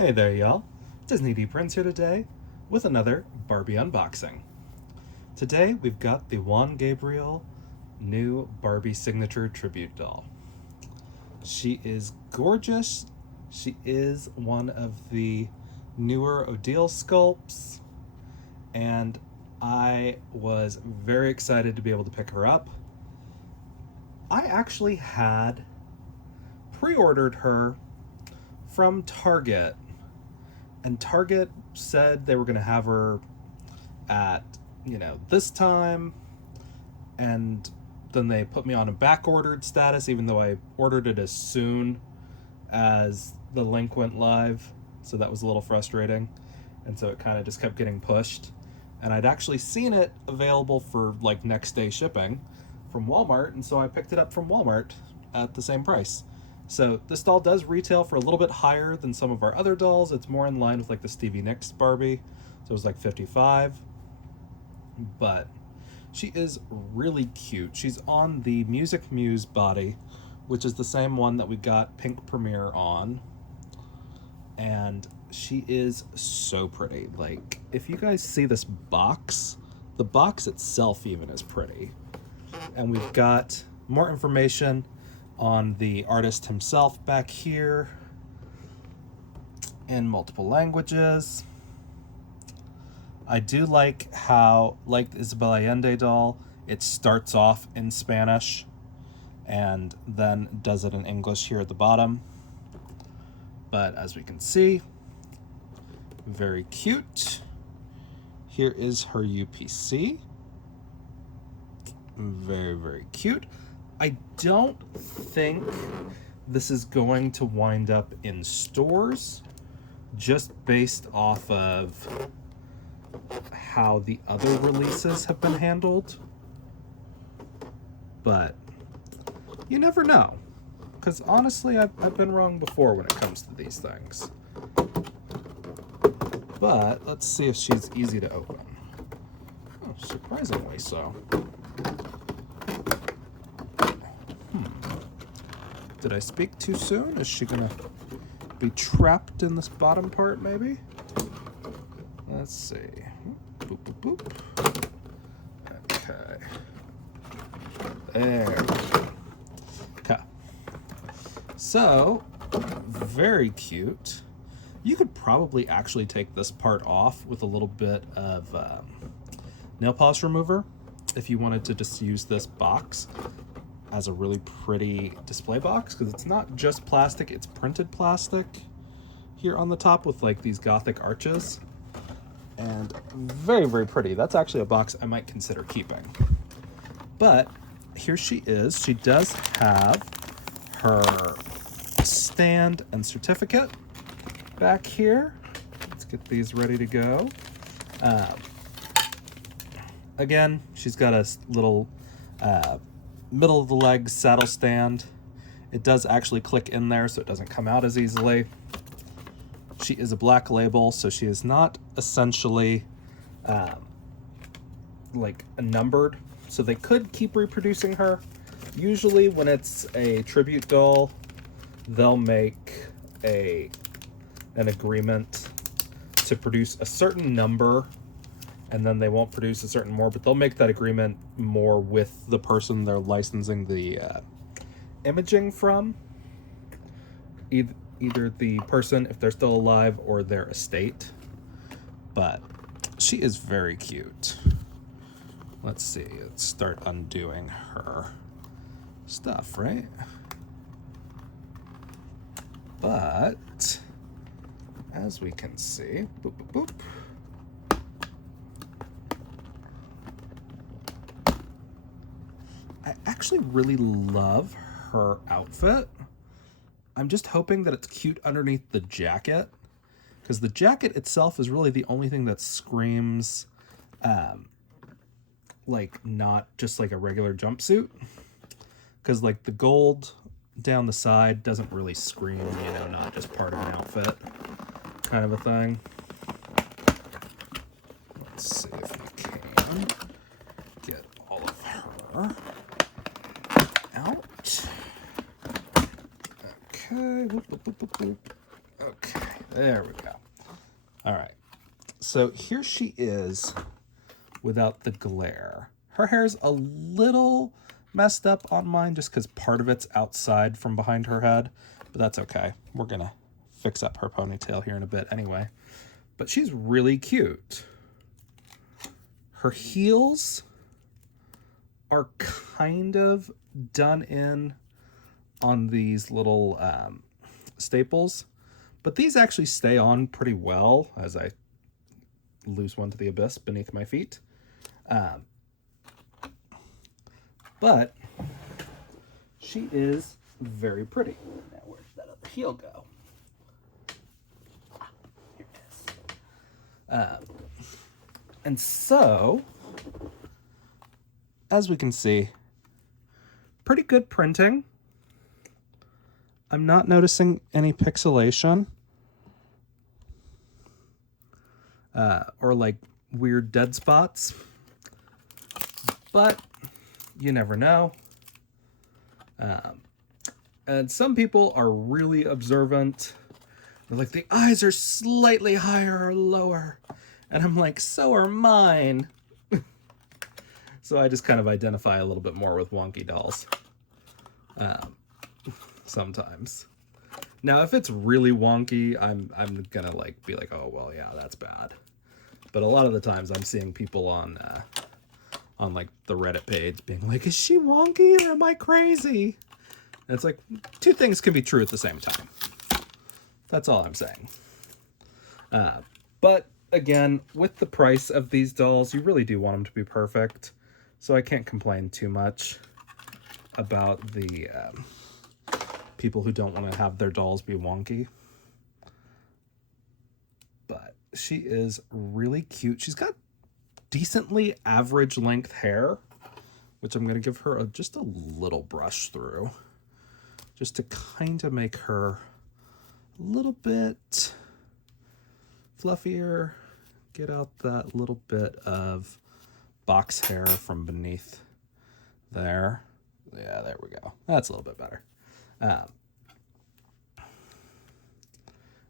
Hey there, y'all. Disney D Prince here today with another Barbie unboxing. Today we've got the Juan Gabriel new Barbie signature tribute doll. She is gorgeous. She is one of the newer Odile sculpts, and I was very excited to be able to pick her up. I actually had pre-ordered her from Target, and Target said they were going to have her at, this time, and then they put me on a back-ordered status, even though I ordered it as soon as the link went live, so that was a little frustrating, and so it kind of just kept getting pushed. And I'd actually seen it available for next day shipping from Walmart, and so I picked it up from Walmart at the same price. So this doll does retail for a little bit higher than some of our other dolls. It's more in line with the Stevie Nicks Barbie, so it was $55. But she is really cute. She's on the Music Muse body, which is the same one that we got Pink Premiere on. And she is so pretty. If you guys see this box, the box itself even is pretty. And we've got more information on the artist himself back here in multiple languages. I do like how, like the Isabel Allende doll, it starts off in Spanish and then does it in English here at the bottom. But as we can see, very cute. Here is her UPC. Very, very cute. I don't think this is going to wind up in stores, just based off of how the other releases have been handled. But you never know, because honestly, I've been wrong before when it comes to these things. But let's see if she's easy to open. Oh, surprisingly so. Did I speak too soon? Is she gonna be trapped in this bottom part, maybe? Let's see. Boop, boop, boop. Okay. There we go. Okay. So, very cute. You could probably actually take this part off with a little bit of nail polish remover if you wanted to just use this box as a really pretty display box, because it's not just plastic, it's printed plastic here on the top with these gothic arches, and very, very pretty. That's actually a box I might consider keeping. But here she is. She does have her stand and certificate back here. Let's get these ready to go. Again, she's got a little middle of the leg saddle stand. It does actually click in there, so it doesn't come out as easily. She is a black label, so she is not essentially numbered, so they could keep reproducing her. Usually when it's a tribute doll, they'll make an agreement to produce a certain number, and then they won't produce a certain more, but they'll make that agreement more with the person they're licensing the imaging from. Either the person, if they're still alive, or their estate. But she is very cute. Let's see, let's start undoing her stuff, right? But as we can see, boop, boop, boop. I actually really love her outfit. I'm just hoping that it's cute underneath the jacket, because the jacket itself is really the only thing that screams not just a regular jumpsuit, because the gold down the side doesn't really scream, not just part of an outfit kind of a thing. Let's see if we can get all of her out. Okay. Okay, There we go. All right. So here she is without the glare. Her hair's a little messed up on mine just because part of it's outside from behind her head, but that's okay. We're going to fix up her ponytail here in a bit anyway. But she's really cute. Her heels are kind of done in on these little staples, but these actually stay on pretty well as I lose one to the abyss beneath my feet. But she is very pretty. Now, where did that other heel go? Here it is. And so, as we can see, pretty good printing. I'm not noticing any pixelation or like weird dead spots, but you never know. And some people are really observant. They're like, the eyes are slightly higher or lower. And I'm like, so are mine. So I just kind of identify a little bit more with wonky dolls. Sometimes. Now, if it's really wonky, I'm gonna like be like, oh well, yeah, that's bad. But a lot of the times, I'm seeing people on like the Reddit page being like, is she wonky or am I crazy? And it's like, two things can be true at the same time. That's all I'm saying. But again, with the price of these dolls, you really do want them to be perfect. So I can't complain too much about the people who don't want to have their dolls be wonky. But she is really cute. She's got decently average length hair, which I'm going to give her just a little brush through, just to kind of make her a little bit fluffier, get out that little bit of box hair from beneath there. Yeah, there we go. That's a little bit better.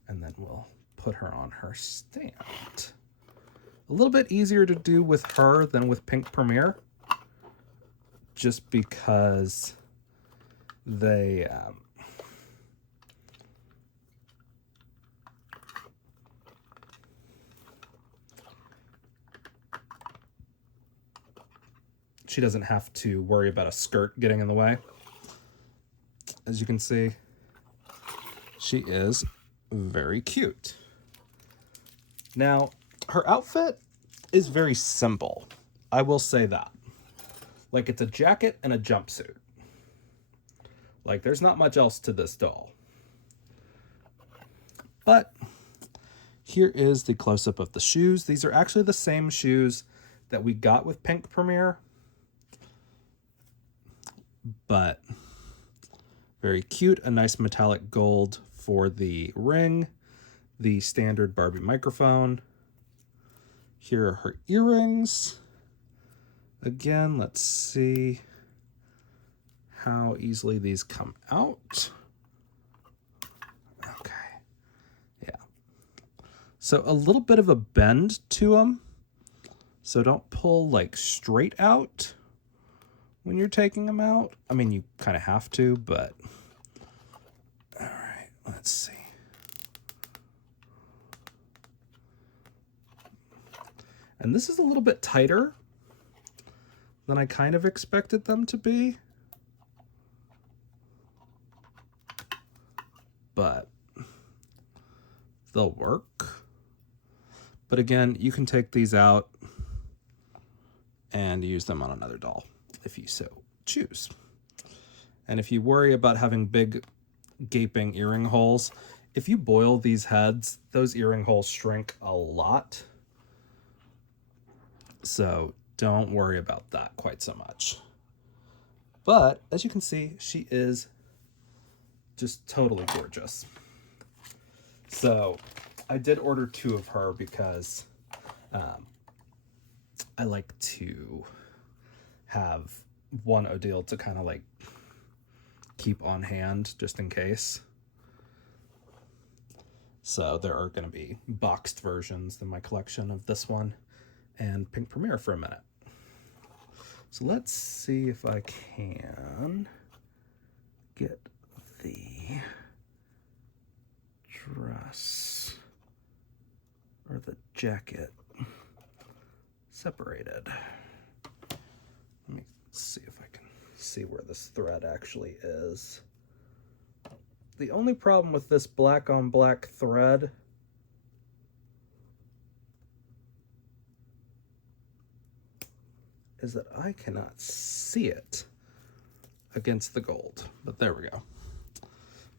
And then we'll put her on her stand. A little bit easier to do with her than with Pink Premier, just because they she doesn't have to worry about a skirt getting in the way. As you can see, she is very cute. Now, her outfit is very simple. I will say that. Like, it's a jacket and a jumpsuit. Like, there's not much else to this doll. But here is the close-up of the shoes. These are actually the same shoes that we got with Pink Premier. But very cute. A nice metallic gold for the ring. The standard Barbie microphone. Here are her earrings. Again, let's see how easily these come out. Okay. Yeah. So a little bit of a bend to them. So don't pull like straight out when you're taking them out. I mean, you kind of have to, but all right, let's see. And this is a little bit tighter than I kind of expected them to be. But they'll work. But again, you can take these out and use them on another doll if you so choose. And if you worry about having big gaping earring holes, if you boil these heads, those earring holes shrink a lot. So don't worry about that quite so much. But as you can see, she is just totally gorgeous. So I did order 2 of her because I like to have one Odile to kind of like keep on hand just in case. So there are going to be boxed versions in my collection of this one and Pink Premier for a minute. So let's see if I can get the dress or the jacket separated. Let me see if I can see where this thread actually is. The only problem with this black on black thread is that I cannot see it against the gold, but there we go.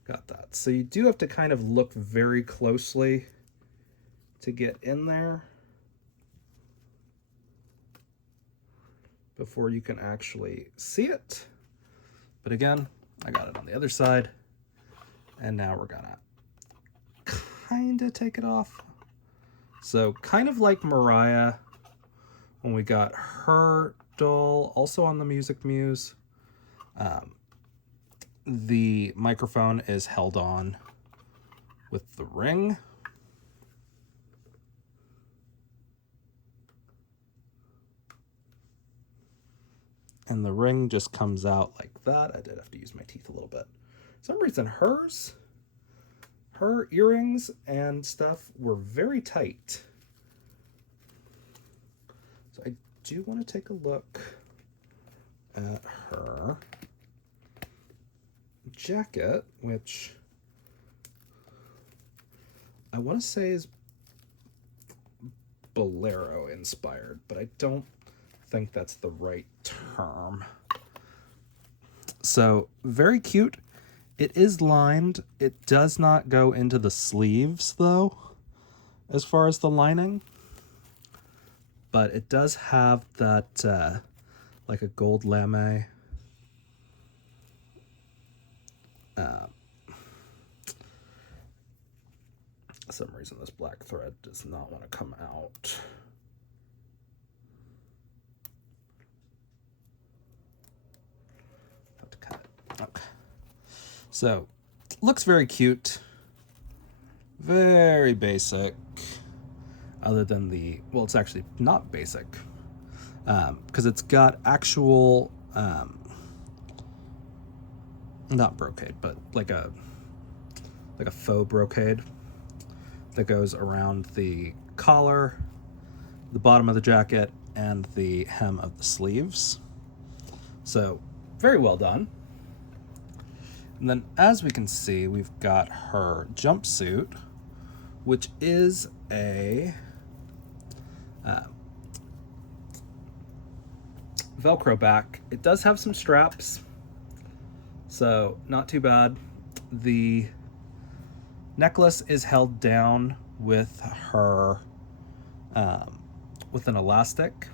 Got that. So you do have to kind of look very closely to get in there before you can actually see it. But again, I got it on the other side, and now we're gonna kind of take it off. So kind of like Mariah when we got her doll, also on the Music Muse, the microphone is held on with the ring. And the ring just comes out like that. I did have to use my teeth a little bit. For some reason, her earrings and stuff were very tight. So I do want to take a look at her jacket, which I want to say is bolero inspired, but I don't think that's the right term. So very cute. It is lined. It does not go into the sleeves though, as far as the lining, but it does have that like a gold lame. For some reason this black thread does not want to come out. Have to cut it. Okay. So, looks very cute. Very basic. Other than the, well, it's actually not basic. Because it's got actual, not brocade, but like a faux brocade that goes around the collar, the bottom of the jacket, and the hem of the sleeves. So, very well done. And then, as we can see, we've got her jumpsuit, which is a Velcro back. It does have some straps, so not too bad. The necklace is held down with her with an elastic,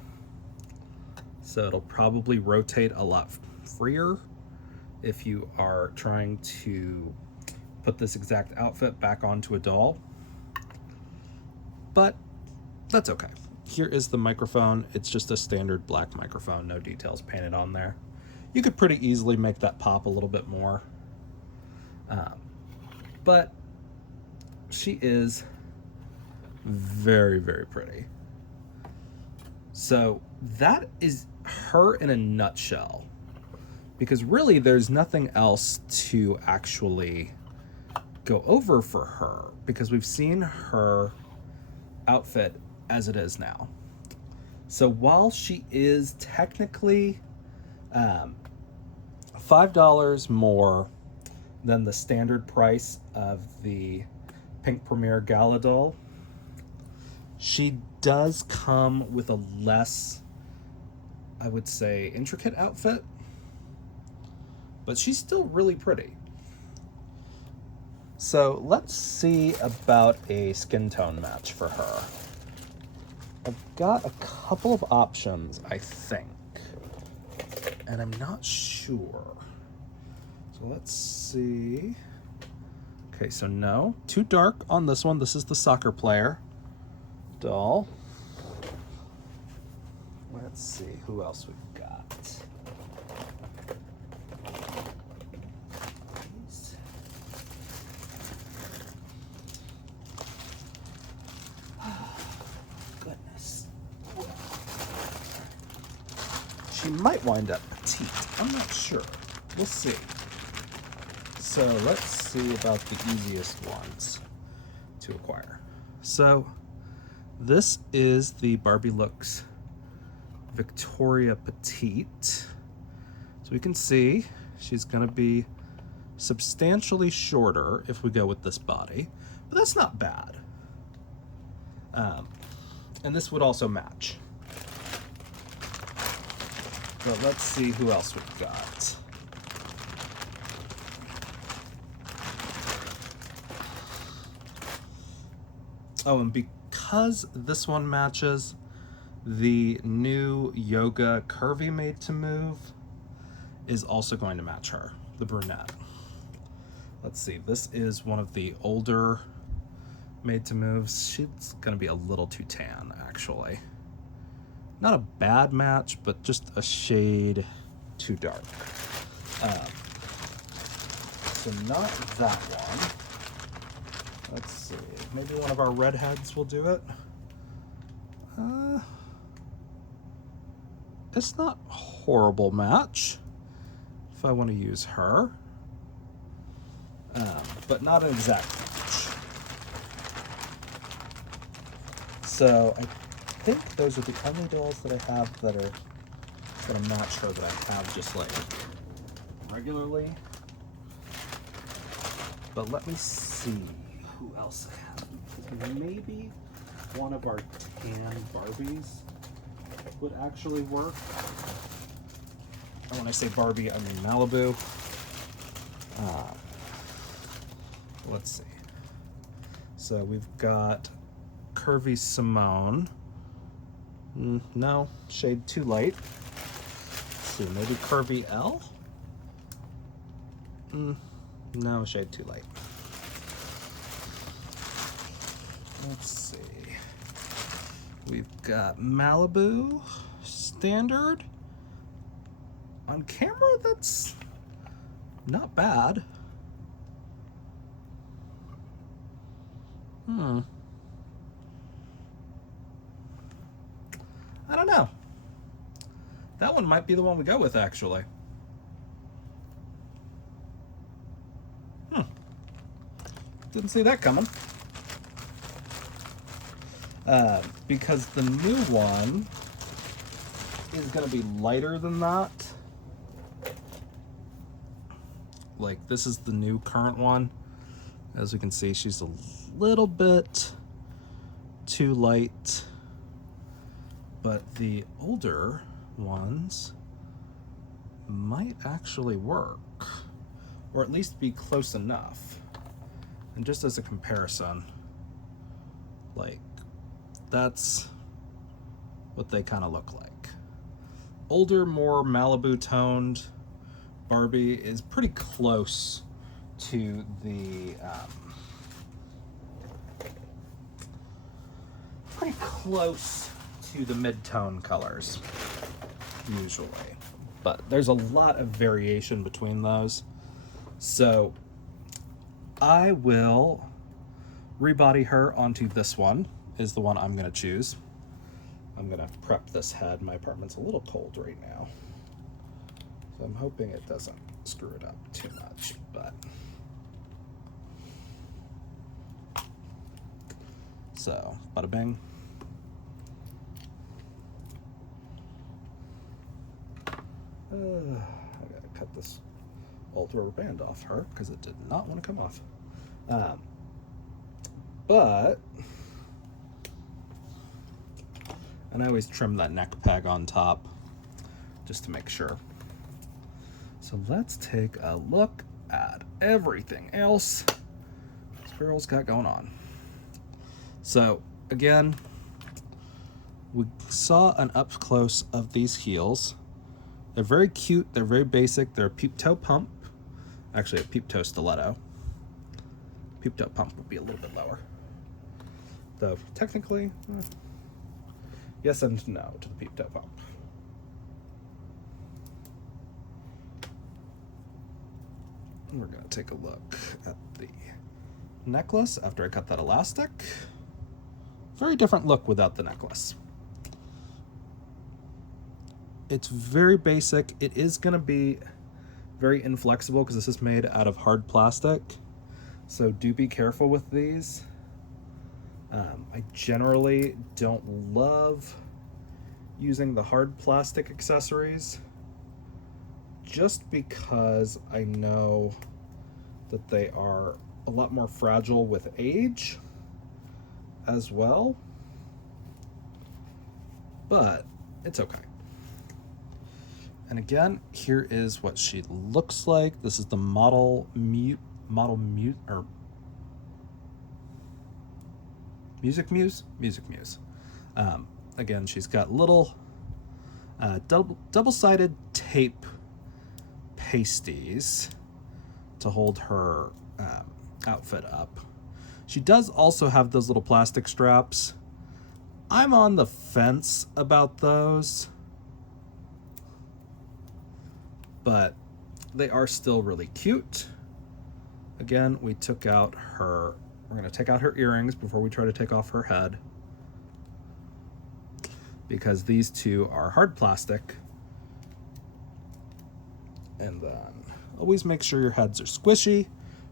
so it'll probably rotate a lot freer if you are trying to put this exact outfit back onto a doll, but that's okay. Here is the microphone. It's just a standard black microphone, no details painted on there. You could pretty easily make that pop a little bit more, but she is very, very pretty. So that is her in a nutshell, because really there's nothing else to actually go over for her, because we've seen her outfit as it is now. So while she is technically $5 more than the standard price of the Pink Premier Gala doll, she does come with a less, I would say, intricate outfit, but she's still really pretty. So let's see about a skin tone match for her. I've got a couple of options, I think, and I'm not sure. So let's see. Okay, so no, too dark on this one. This is the soccer player doll. Let's see who else we've got. she might wind up petite. I'm not sure. We'll see. So let's see about the easiest ones to acquire. So this is the Barbie Looks Victoria Petite. So we can see she's going to be substantially shorter if we go with this body, but that's not bad. And this would also match. But let's see who else we've got. Oh, and because this one matches the new Yoga Curvy Made to Move is also going to match her, the brunette. Let's see, this is one of the older Made to Moves. She's gonna be a little too tan, actually. Not a bad match, but just a shade too dark. So not that one. Let's see, maybe one of our redheads will do it. It's not a horrible match if I want to use her, but not an exact match. So I think those are the only dolls that I have that are gonna match her that I have just like regularly. But let me see who else I have. Maybe one of our tan Barbies would actually work. And when I say Barbie, I mean Malibu. Let's see. So we've got Curvy Simone. No, shade too light. Let's see, maybe Curvy L? No, shade too light. Let's see. We've got Malibu Standard. On camera, that's not bad. I don't know. That one might be the one we go with, actually. Didn't see that coming. Because the new one is going to be lighter than that. Like, this is the new current one. As we can see, she's a little bit too light. But the older ones might actually work. Or at least be close enough. And just as a comparison, like, that's what they kind of look like. Older, more Malibu toned Barbie is pretty close to the mid-tone colors usually, but there's a lot of variation between those. So I will rebody her onto this one, is the one I'm going to choose. I'm going to prep this head. My apartment's a little cold right now, so I'm hoping it doesn't screw it up too much, but so bada bing. I gotta cut this old rubber band off her because it did not want to come off. And I always trim that neck peg on top just to make sure. So let's take a look at everything else this girl's got going on. So again, we saw an up close of these heels. They're very cute, they're very basic, they're a peep toe pump. Actually, a peep toe stiletto. Peep toe pump would be a little bit lower. Though, technically, yes and no to the peep toe pump. And we're gonna take a look at the necklace after I cut that elastic. Very different look without the necklace. It's very basic. It is going to be very inflexible because this is made out of hard plastic. So do be careful with these. I generally don't love using the hard plastic accessories just because I know that they are a lot more fragile with age as well. But it's okay. And again, here is what she looks like. This is the Music Muse. Again, she's got little double-sided tape pasties to hold her outfit up. She does also have those little plastic straps. I'm on the fence about those, but they are still really cute. Again, we're going to take out her earrings before we try to take off her head, because these two are hard plastic. And then always make sure your heads are squishy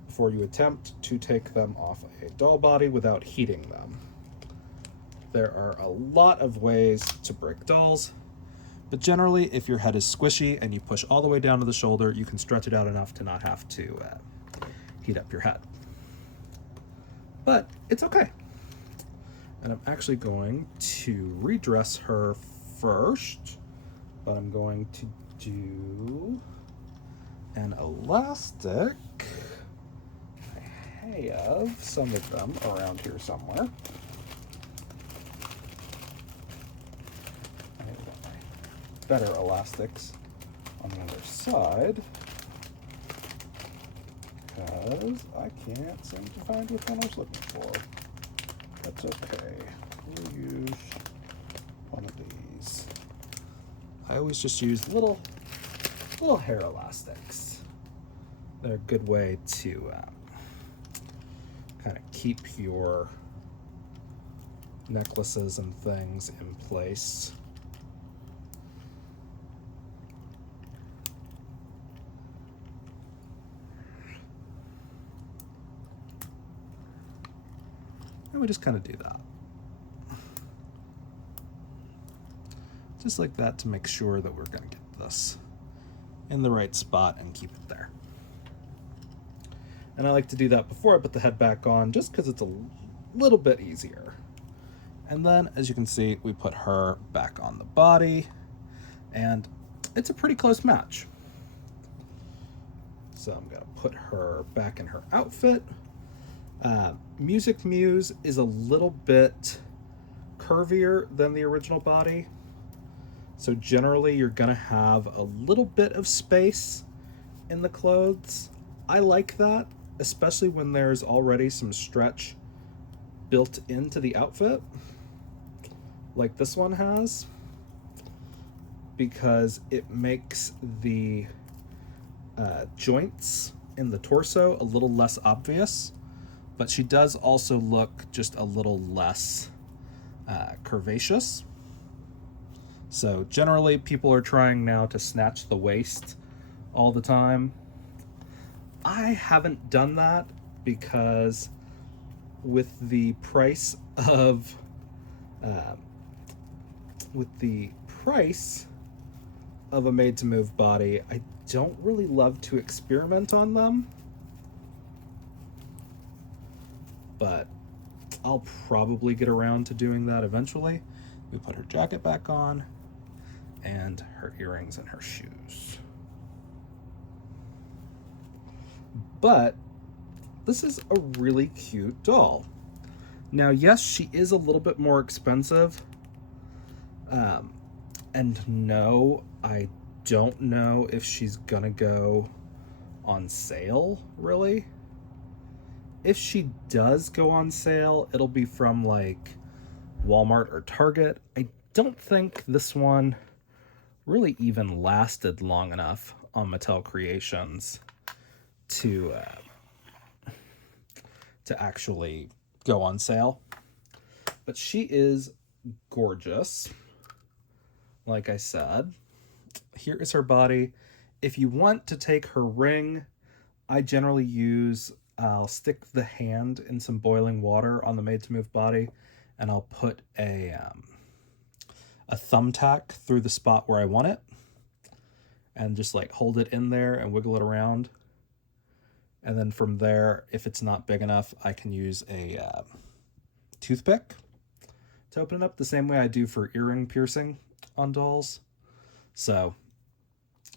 before you attempt to take them off a doll body without heating them. There are a lot of ways to break dolls, but generally if your head is squishy and you push all the way down to the shoulder, you can stretch it out enough to not have to heat up your head. But it's okay. And I'm actually going to redress her first, but I'm going to do an elastic. I have some of them around here somewhere. I need better elastics on the other side, because I can't seem to find which one I was looking for. That's okay. We'll use one of these. I always just use little hair elastics. They're a good way to kind of keep your necklaces and things in place. And we just kind of do that. Just like that, to make sure that we're going to get this in the right spot and keep it there. And I like to do that before I put the head back on, just because it's a little bit easier. And then, as you can see, we put her back on the body, and it's a pretty close match. So I'm going to put her back in her outfit. Music Muse is a little bit curvier than the original body. So generally you're gonna have a little bit of space in the clothes. I like that, especially when there's already some stretch built into the outfit, like this one has, because it makes the joints in the torso a little less obvious. But she does also look just a little less curvaceous. So generally people are trying now to snatch the waist all the time. I haven't done that because with the price of a made-to-move body, I don't really love to experiment on them. But I'll probably get around to doing that eventually. We put her jacket back on, and her earrings and her shoes. But this is a really cute doll. Now, yes, she is a little bit more expensive. And no, I don't know if she's gonna go on sale, really. If she does go on sale, it'll be from like Walmart or Target. I don't think this one really even lasted long enough on Mattel Creations to actually go on sale. But she is gorgeous, like I said. Here is her body. If you want to take her ring, I generally I'll stick the hand in some boiling water on the Made to Move body, and I'll put a thumbtack through the spot where I want it, and just like hold it in there and wiggle it around. And then from there, if it's not big enough, I can use a toothpick to open it up the same way I do for earring piercing on dolls. So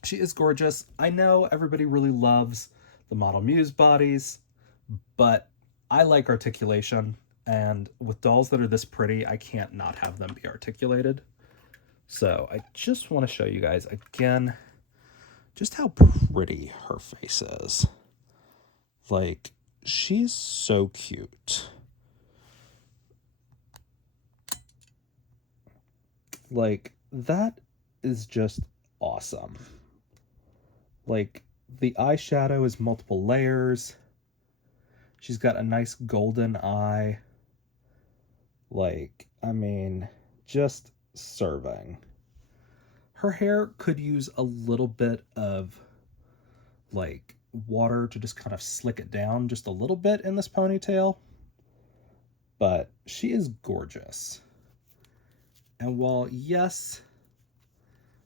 she is gorgeous. I know everybody really loves the Model Muse bodies, but I like articulation, and with dolls that are this pretty, I can't not have them be articulated. So I just want to show you guys again just how pretty her face is. Like, she's so cute. Like, that is just awesome. Like, the eyeshadow is multiple layers. She's got a nice golden eye. Like, I mean, just serving. Her hair could use a little bit of, like, water to just kind of slick it down just a little bit in this ponytail. But she is gorgeous. And while, yes,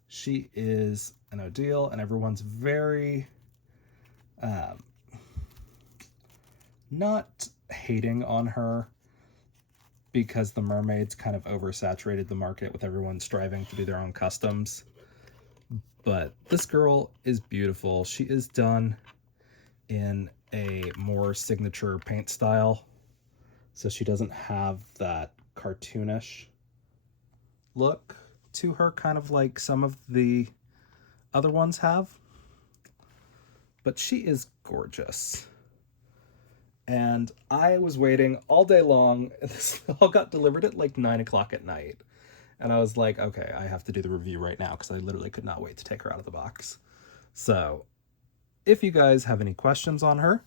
she is an Odile, and everyone's very not hating on her because the mermaids kind of oversaturated the market with everyone striving to do their own customs. But this girl is beautiful. She is done in a more signature paint style, so she doesn't have that cartoonish look to her, kind of like some of the other ones have. But she is gorgeous. And I was waiting all day long. This all got delivered at like 9 o'clock at night. And I was like, okay, I have to do the review right now because I literally could not wait to take her out of the box. So if you guys have any questions on her,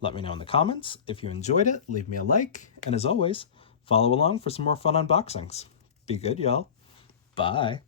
let me know in the comments. If you enjoyed it, leave me a like. And as always, follow along for some more fun unboxings. Be good, y'all. Bye.